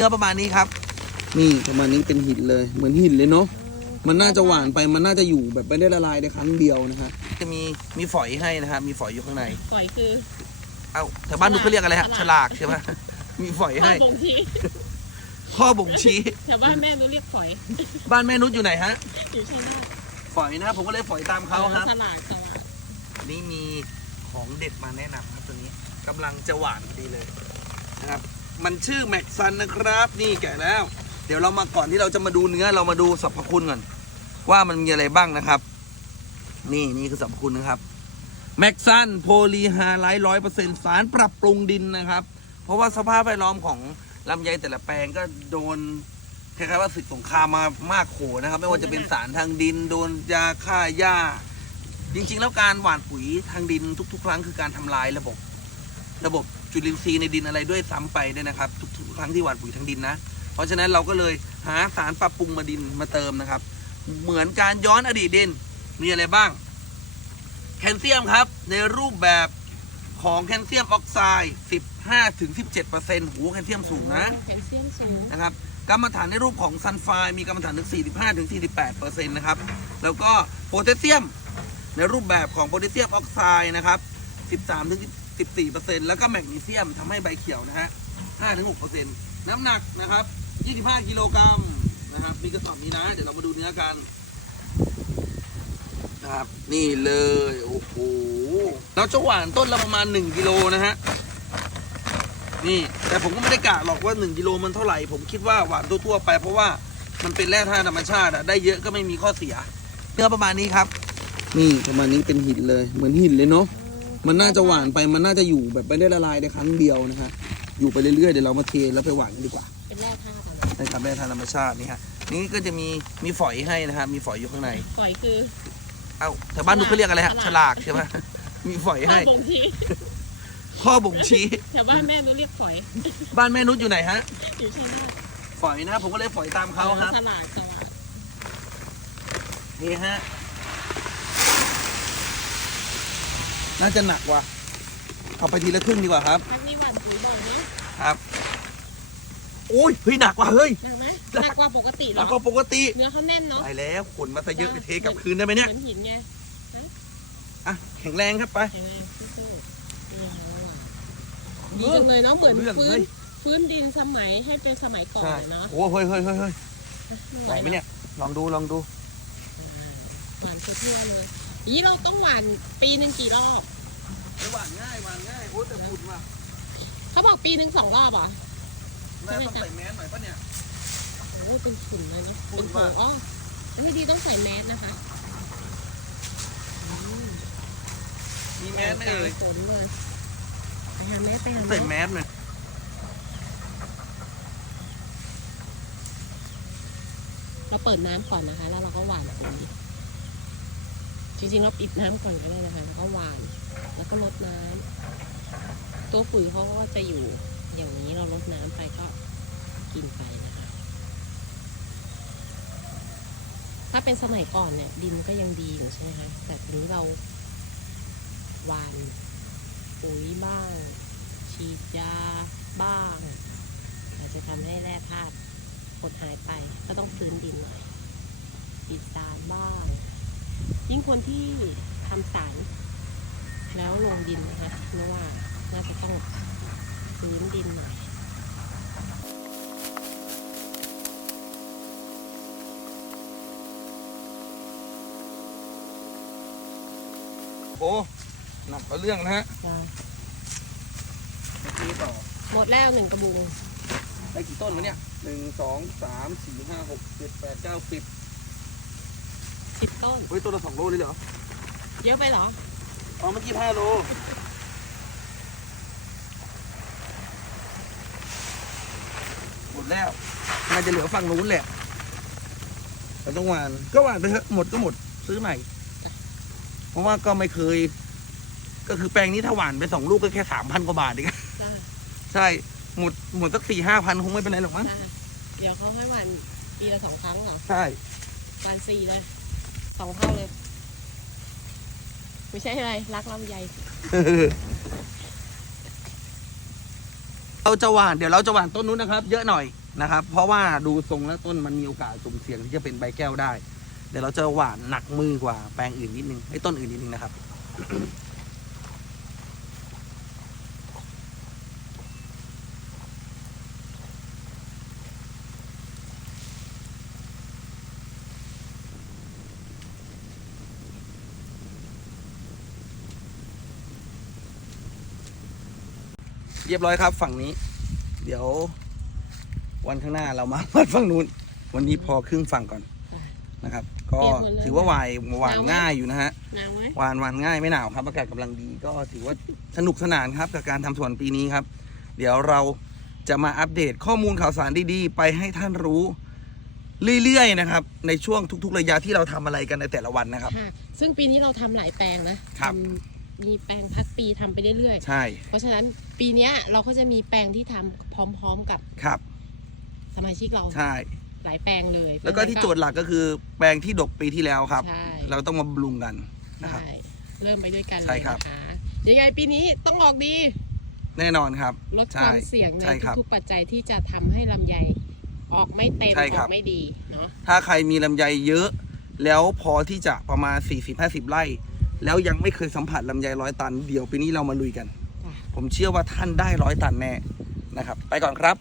นื้อประมาณนี้ครับ นี่ประมาณนี้เป็นหินเลย เหมือนหินเลยเนาะมันน่าจะหวานไปมันน่าจะอยู่แบบไม่ได้ละลายในครั้งเดียวนะฮะจะมีมีฝอยให้นะครับ มีฝอยอยู่ข้างในฝอยคือเอ้าแถวบ้านนุกเขาเรียกอะไรฮะฉฉลาลากกใช่ไหมมีฝอยข้อให้ บ่งชี้ข้อบ่งชี้ แถวบ้านแม่หนูเรียกฝอยบ้านแม่นุชอยู่ไหนฮะ อยู่ใช่ไหมฝอยนะครับผมก็เลยฝอยตามเขาครับฉลากฉลากนี่มีของเด็ดมาแนะนำครับตัวนี้กำลังจะหวานพอดีเลยนะครับ มันชื่อแม็กซันนะครับ นี่แกะแล้ว เดี๋ยวเรามาก่อนที่เราจะมาดูเนื้อเรามาดูสรรพคุณก่อนว่ามันมีอะไรบ้างนะครับ นี่นี่คือสรรพคุณนะครับแม็กซันโพลีฮาไลท์ร้อยเปอร์เซ็นต์สารปรับปรุงดินนะครับ เพราะว่าสภาพแวดล้อมของลำไยแต่ละแปลงก็โดนคล้ายๆว่าศึกสงครามมามากโขนะครับ ไม่ว่าจะเป็นสารทางดิน โดนยาฆ่าหญ้า จริงๆ แล้วการหว่านปุ๋ยทางดินทุก ๆ ครั้งคือการทำลายระบบ ระบบจุลินทรีย์ในดินอะไรด้วยซ้ำไปด้วยนะครับทุกๆครั้งที่หว่านปุ๋ยทางดินนะ เพราะฉะนั้นเราก็เลยหาสารปรับปรุงมาดินมาเติมนะครับ เหมือนการย้อนอดีตดินมีอะไรบ้าง แคลเซียมครับ ในรูปแบบของแคลเซียมออกไซด์15ถึง17เปอร์เซ็นต์หูแคลเซียมสูงนะแคลเซียมสูงนะครับกรรมฐานในรูปของซันไฟล์มีกรรมฐานถึง 45ถึง48เปอร์เซ็นต์นะครับ แล้วก็โพแทสเซียมในรูปแบบของโพแทสเซียมออกไซด์นะครับ 13ถึง 14เปอร์เซ็นต์แล้วก็แมกนีเซียมทำให้ใบเขียวนะฮะ5ถึง6เปอร์เซ็นต์น้ำหนักนะครับ 25 กิโลกรัมนะครับ มีกระสอบนี้นะ เดี๋ยวเรามาดูเนื้อกันนะครับ นี่เลย โอ้โหเราจะหวานต้นละประมาณ 1 กิโลนะฮะ นี่ แต่ผมก็ไม่ได้กะหรอกว่า 1 กิโลมันเท่าไหร่ ผมคิดว่าหวานทั่วๆไป เพราะว่ามันเป็นแร่ธาตุธรรมชาติอะได้เยอะก็ไม่มีข้อเสีย เนื้อประมาณนี้ครับ นี่ประมาณนี้เป็นหินเลย เหมือนหินเลยเนาะ มันน่าจะหวานไปมันน่าจะอยู่แบบไม่ได้ละลายในครั้งเดียวนะฮะอยู่ไปเรื่อยๆเดี๋ยวเรามาเทแล้วไปหวานกันดีกว่าเป็นแร่ธาตุอะนะใช่ครับแร่ธาตุธรรมชาตินี่ฮะนี่ก็จะมีมีฝอยให้นะครับมีฝอยอยู่ข้างในฝอยคือเอ้าแถวบ้านนุกเขาเรียกอะไรฮะฉฉลาลากกใช่ไหมมีฝอยข้อให้บ่งชี้ข้อบ่งชี้ แถวบ้านแม่หนูเรียกฝอย บ้านแม่นุชอยู่ไหนฮะอยู่ใช่ไหมฝอยนะครับผมก็เลยฝอยตามเขาครับฉลากฉลากนี่ฮะ น่าจะหนักว่ะเอาไปทีละครึ่งดีกว่าครับครั้งนี้หวานปุ๋ยบ่อยไหมครับ โอ้ยเฮ้ยหนักว่ะเฮ้ย หนักไหมหนักหนักกว่าปกติเหหรนัอกกว่าปกติเนื้อเขาแน่นเนาะ ตายแล้วขนมาซะเยอะไปเทกลับคืนได้ไหมเนี่ย เหมือนหินไงอะแข็งแรงครับไป แข็งแรงสู้ๆนี่ดีจังเลยเนาะ เหมือนเรื่องฟื้เฮ้น ย ฟื้นดินสมัยให้เป็นสมัยก่อนใช่เลยเนาะโอ้เฮ้ยเฮ้ยเฮ้ยเฮ้ยไหวไหมเนี่ย ลองดูลองดู หวานทั่วๆเลย นี่เราต้องหวานปีหนึ่งกี่รอบหวานง่ายหวานง่ายโอ้แต่ฝุ่นว่ะเขาบอกปีหนึ่งสองรอบเหรอะแม่ต้องใส่แมสหน่อยปะเนี่ย โอ้เป็นฝุ่นเลยนะฝุ่เป็นนโถมากอ๋อนี่ดีต้องใส่แมสนะคะอืมมีแมสไหมเอ่ยฝนเลยไปหาแมสไปหาแมใส่สแมสหน่อยเราเปิดน้ำก่อนนะคะ แล้วเราก็หวานปุ๋ย จริงๆเราปิดน้ำก่อนก็ได้นะคะ แล้วก็หวาน แล้วก็ลดน้ำตัวปุ๋ยเขาก็จะอยู่อย่างนี้เราลดน้ำไปก็กินไปนะคะ ถ้าเป็นสมัยก่อนเนี่ย ดินก็ยังดีอยู่ใช่ไหมคะ แต่ทีนี้เราหวานปุ๋ยบ้าง ฉีดยาบ้าง อาจจะทำให้แร่ธาตุหดหายไป ก็ต้องฟื้นดินหน่อยฉีดสาบ้าง ยิ่งคนที่ทำสารแล้วลงดินนะคะไม่ว่าน่าจะต้องฟื้นดินหน่อยโอ้หนักกว่าเรื่องนะฮะจ้ะมีต่อหมดแล้วหนึ่งกระบุง ได้กี่ต้นวะเนี่ยหนึ่งสองสามสี่ห้าหกเจ็ดแปดเก้าสิบ สิบต้น เฮ้ยต้นละสองโลเลยเหรอ เยอะไปเหรอ อ๋อเมื่อกี้ห้าโลหมดแล้วน่าจะเหลือฝั่งนู้นแหละเราต้องหวานก็หวานไปเถอะหมดก็หมดซื้อใหม่ เพราะว่าก็ไม่เคย ก็คือแปลงนี้ถ้าหวานไปสองลูกก็แค่สามพันกว่าบาทเอง จ้าใช่หมดหมดสักสี่ห้าพันคงไม่เป็นไรหรอกมั้ง จ้าเดี๋ยวเขาให้หวันปีละสองครั้งเหรอ ใช่ วันสี่เลย สองเท่าเลย ไม่ใช่อะไร รักลำไยเราจะหวานเดี๋ยวเราจะหวานต้นนู้นนะครับ เยอะหน่อยนะครับ เพราะว่าดูทรงแล้วต้นมันมีโอกาสสุ่มเสี่ยงที่จะเป็นใบแก้วได้ เดี๋ยวเราจะหวานหนักมือกว่าแปลงอื่นนิดนึงไอ้ต้นอื่นนิดนึงนะครับ เรียบร้อยครับฝั่งนี้ เดี๋ยว วันข้างหน้าเรามาวัดฝั่งนู้น วันนี้พอครึ่งฝั่งก่อนค่ะนะครับ ก็เรียบหมดเลยถือว่าหวายหวานหนาวไหมง่ายอยู่นะฮะนางไหมหวานหวานง่ายไม่หนาวครับอากาศกำลังดีก็ถือว่าสนุกสนานครับกับการทำสวนปีนี้ครับ เดี๋ยวเราจะมาอัปเดตข้อมูลข่าวสารดีๆ ไปให้ท่านรู้เรื่อยๆนะครับ ในช่วงทุก ๆ ระยะที่เราทำอะไรกันในแต่ละวันนะครับค่ะซึ่งปีนี้เราทำหลายแปลงนะครับทำ มีแปลงพักปีทำไปเรื่อยใช่ๆเพราะฉะนั้นปีเนี้ยเราก็จะมีแปลงที่ทำพร้อมๆกับครับ สมาชิกเราใช่ หลายแปลงเลย แล้วก็ที่โจทย์หลักก็คือแปลงที่ดกปีที่แล้วครับใช่เราต้องมาบำรุงกันนะครับใช่เริ่มไปด้วยกันเลใช่ยครับนะคะยังไงปีนี้ต้องออกดี แน่นอนครับ ลดใช่ความเสี่ยงในใช่ครับทุกๆปัจจัยที่จะทำให้ลำไยออกไม่เต็มใช่อครัอบกไม่ดีเนาะถ้าใครมีลำไยเยอะ แล้วพอที่จะประมาณ 40-50 ไร่ แล้วยังไม่เคยสัมผัสลำไยร้อยตัน เดี๋ยวปีนี้เรามาลุยกันค่ะผมเชื่อว่าท่านได้ร้อยตันแน่นะครับ ไปก่อนครับ